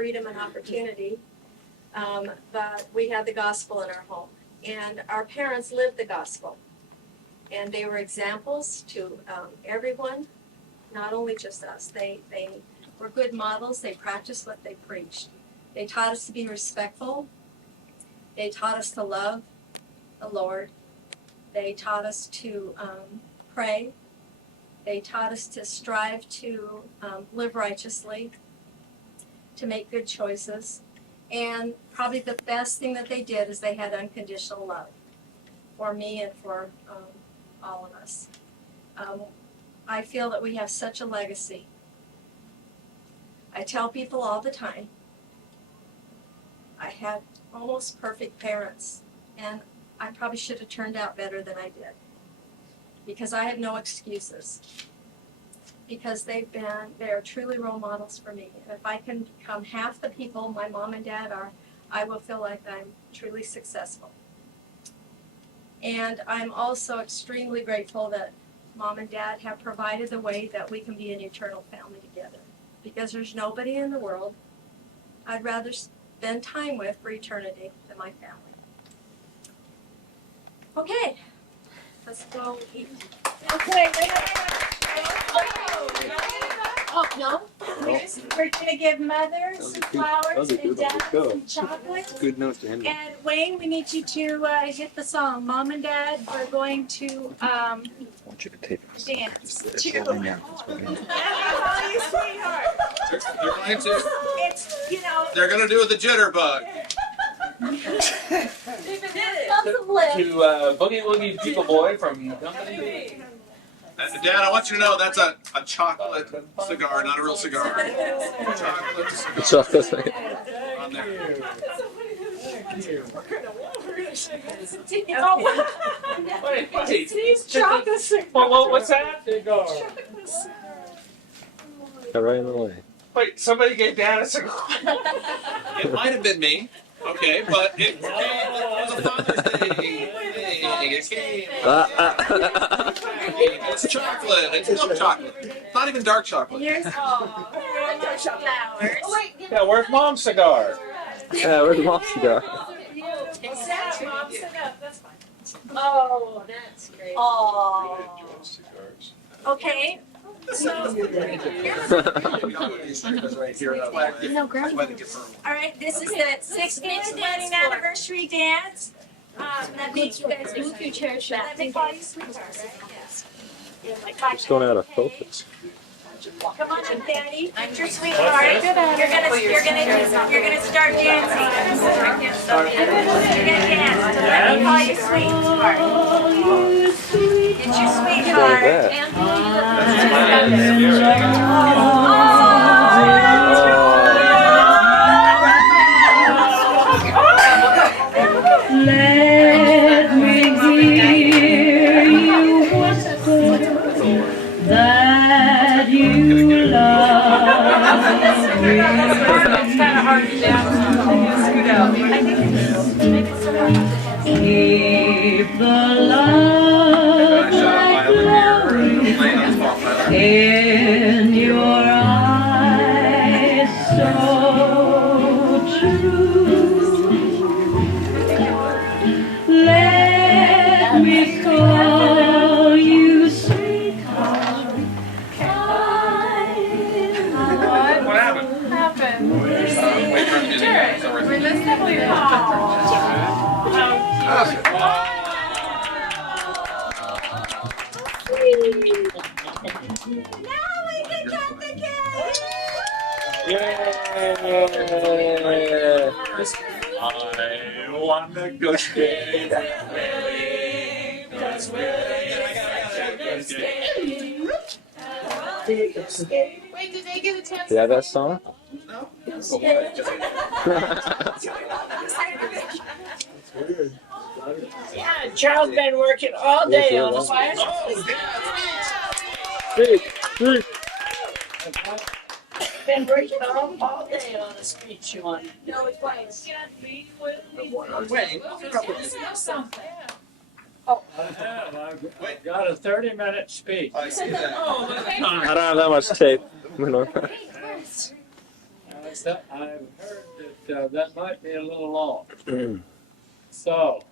freedom and opportunity, but we had the gospel in our home. And our parents lived the gospel. And they were examples to everyone, not only just us. They were good models. They practiced what they preached. They taught us to be respectful. They taught us to love the Lord. They taught us to pray. They taught us to strive to live righteously, to make good choices. And probably the best thing that they did is they had unconditional love for me and for all of us. I feel that we have such a legacy. I tell people all the time, I had almost perfect parents, and I probably should have turned out better than I did, because I have no excuses, because they are truly role models for me. And if I can become half the people my mom and dad are, I will feel like I'm truly successful. And I'm also extremely grateful that Mom and Dad have provided the way that we can be an eternal family together, because there's nobody in the world I'd rather spend time with for eternity than my family. Okay, let's go eat. Okay. Oh, no? We're going to give Mother some flowers and Dad some chocolate. Good note to end on. And Wayne, we need you to hit the song. Mom and Dad are going to I want you to tape this. dance. It's falling out. That's what I mean. Oh, you sweetheart. They're going to. It's, you know. They're going to do the jitterbug. To Boogie Woogie People Boy from Company. Dad, I want you to know that's a chocolate cigar, not a real cigar. Chocolate cigar. On there. Wait. Steve's chocolate cigar. What's that? Cigar. Right in the way. Wait, somebody gave Dad a cigar. It might have been me. Okay, but it was a Father's Day. It's chocolate. It's milk chocolate. Not even dark chocolate. Here's flowers. Yeah, where's Mom's cigar? Yeah, where's the mom's cigar? That's Mom's cigar. That's fine. Oh, that's great. Oh. Okay. So, No, all right, this is the 16th wedding anniversary dance. That means you guys move your chairs back. Let me call you sweetheart, right? Yes. It's going out of focus. Come on up, Daddy. I'm your sweetheart. You're gonna start dancing. You're gonna dance. Let me call you sweetheart. It's your sweetheart. Let me hear you whisper that you love me. It's kind of hard to dance. Scoot out. Keep the love like glowing in your eyes, so true. Let me call you sweetheart. What happened? Now we can cut the cake. Yeah. I want to go skate. Wait, did they get a chance? Yeah, that song? No? Yeah, Charles been working all day on the fire. Been working all day on a speech you want. No, it's twice. Wayne, I've got a 30-minute speech. I see that. I don't have that much tape. I've heard that that might be a little long. So,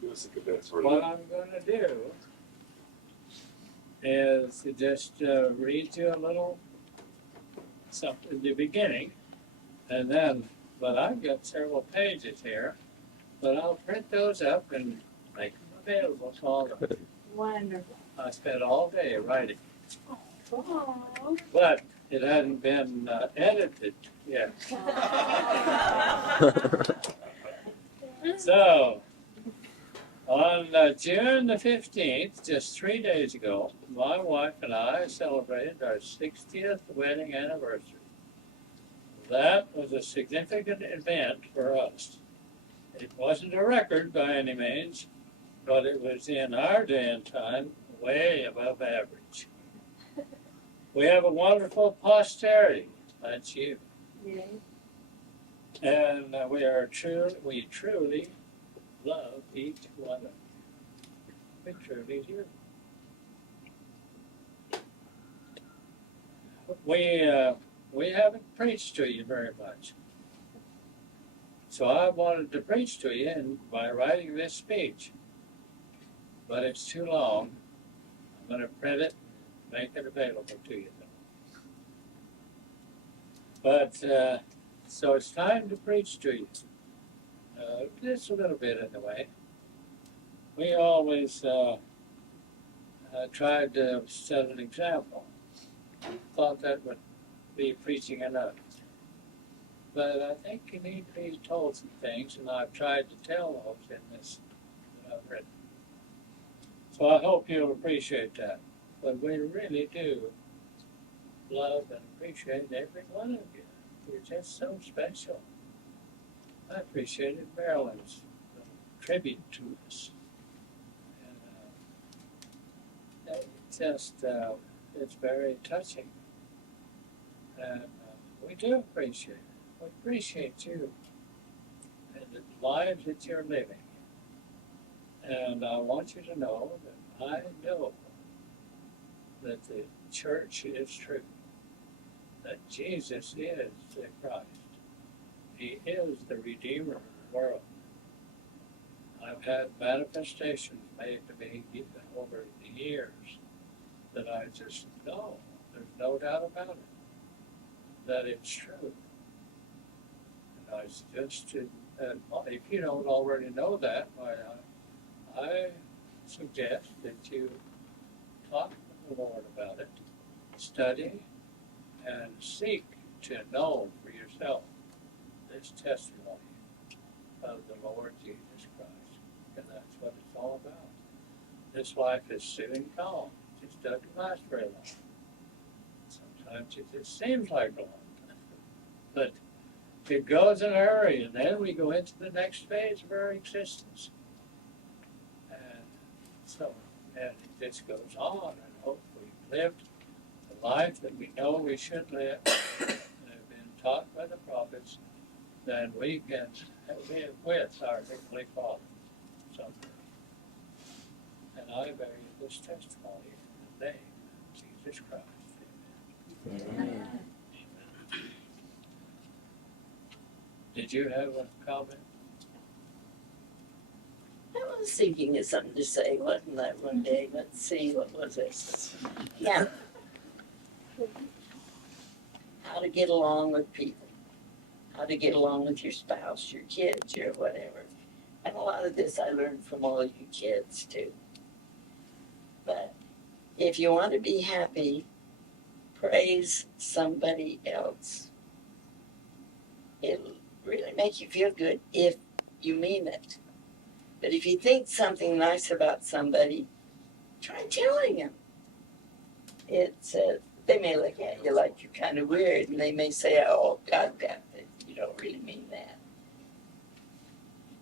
what I'm going to do is to just read you a little something at the beginning, and then, but I've got several pages here, but I'll print those up and make them available to all of you. Wonderful. I spent all day writing, Oh. but it hadn't been edited yet. So, on June the 15th, just 3 days ago, my wife and I celebrated our 60th wedding anniversary. That was a significant event for us. It wasn't a record by any means, but it was in our day and time way above average. We have a wonderful posterity, that's you. Yeah. And we truly love each one of you. We truly do. We haven't preached to you very much. So I wanted to preach to you by writing this speech. But it's too long. I'm going to print it and make it available to you. But, so it's time to preach to you. Just a little bit anyway. We always tried to set an example. Thought that would be preaching enough. But I think you need to be told some things, and I've tried to tell those in this that I've written. So I hope you'll appreciate that. But we really do love and appreciate every one of you. You're just so special. I appreciated Marilyn's tribute to us. And it's very touching. And we do appreciate it. We appreciate you and the lives that you're living. And I want you to know that I know that the church is true, that Jesus is the Christ. He is the Redeemer of the world. I've had manifestations made to me even over the years that I just know, there's no doubt about it, that it's true. And I just, if you don't already know that, I suggest that you talk to the Lord about it, study, and seek to know for yourself this testimony of the Lord Jesus Christ. And that's what it's all about. This life is soon gone. It just doesn't last very long. Sometimes it just seems like a long time. But it goes in a hurry, and then we go into the next phase of our existence. And so, and it just goes on, and hopefully we've lived the life that we know we should live, and have been taught by the prophets, then we can live with our Heavenly Father someday. And I bear you this testimony in the name of Jesus Christ. Amen. Amen. Did you have a comment? I was thinking of something to say, wasn't that one day? Let's see, what was it? Yeah. How to get along with people. How to get along with your spouse, your kids, your whatever. And a lot of this I learned from all you kids too. But if you want to be happy, praise somebody else. It'll really make you feel good if you mean it. But if you think something nice about somebody, try telling them. It's they may look at you like you're kind of weird, and they may say, "Oh, God, you don't really mean that."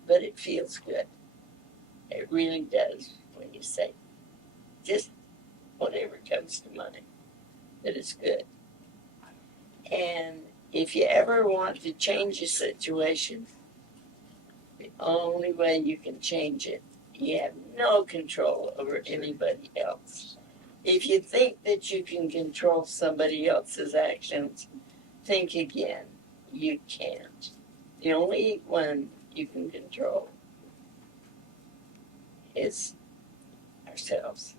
But it feels good. It really does when you say, just whatever comes to mind, that is good. And if you ever want to change a situation, the only way you can change it, you have no control over anybody else. If you think that you can control somebody else's actions, think again. you can't. The only one you can control is ourselves.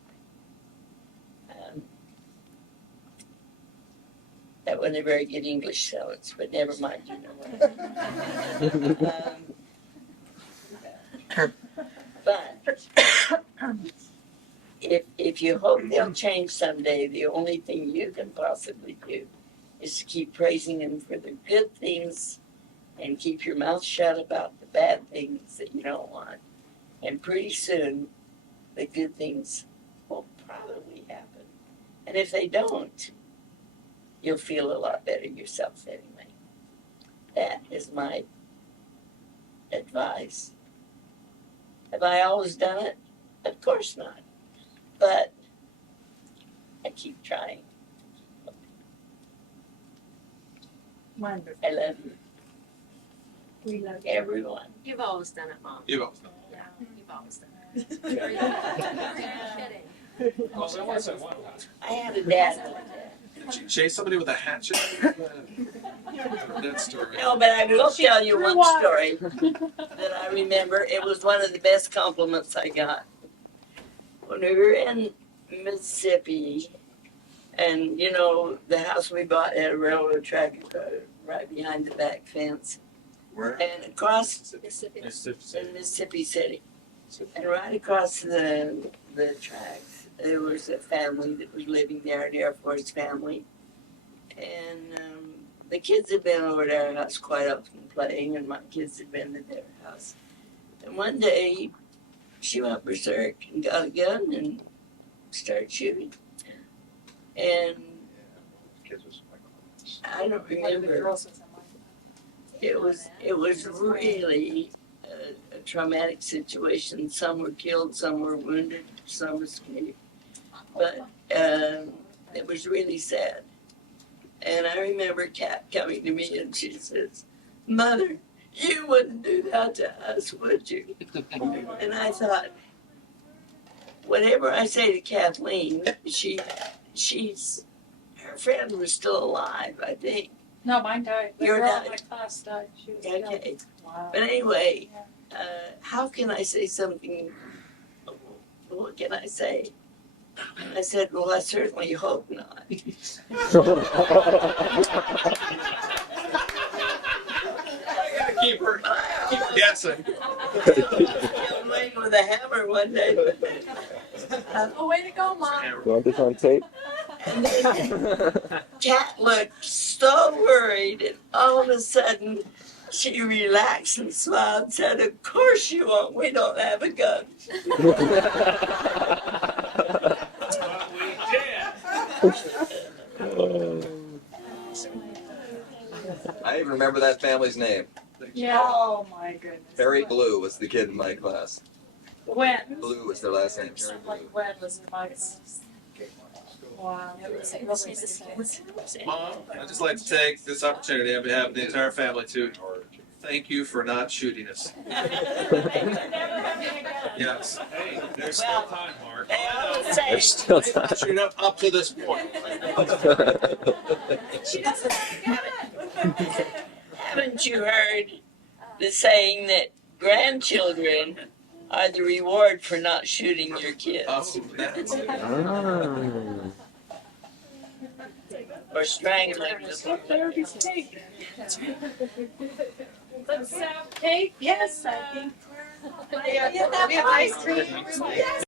That wasn't a very good English sentence, but never mind, you know what. But if you hope they'll change someday, the only thing you can possibly do is to keep praising them for the good things and keep your mouth shut about the bad things that you don't want. And pretty soon, the good things will probably happen. And if they don't, you'll feel a lot better yourself anyway. That is my advice. Have I always done it? Of course not. But I keep trying. Wonderful. I love you, We love you. everyone. You've always done it, Mom. You've always done Yeah, you've always done it. Are you kidding? Well, there was at one time. I had a dad like that. it. Did you chase somebody with a hatchet? That story. No, but I will tell you one story that I remember. It was one of the best compliments I got. When we were in Mississippi, and you know, the house we bought had a railroad track right behind the back fence. Where? And across Mississippi. in Mississippi City, and right across the tracks, there was a family that was living there, an Air Force family. And the kids had been over to our house quite often playing, and my kids had been to their house. And one day, she went berserk and got a gun and started shooting. And I don't remember. It was really a traumatic situation. Some were killed, some were wounded, some escaped. But it was really sad. And I remember Kat coming to me and she says, "Mother, you wouldn't do that to us, would you?" And I thought, whatever I say to Kathleen, her friend was still alive, I think. No, mine died. The Your girl in died. my class died. She was young. Okay. Wow. But anyway, how can I say something? What can I say? I said, well, I certainly hope not. I gotta keep her guessing. Killed Wayne with a hammer one day. Oh, way to go, Mom. You want this on tape? And then Kat looked so worried, and all of a sudden she relaxed and smiled and said, "Of course you won't. We don't have a gun." But we did. I even remember that family's name. Yeah. Oh my goodness. Harry Blue was the kid in my class. When? Blue was their last name. Harry Blue. Like when was in my class? Wow. Mom, I'd just like to take this opportunity on behalf of the entire family to thank you for not shooting us. Yes. Hey, there's still time, Mark. There's still time. Shoot up to this point. She doesn't have it. Haven't you heard the saying that grandchildren are the reward for not shooting your kids? Oh, that's Or strangling them? Cake? Yes, I think. We have ice cream.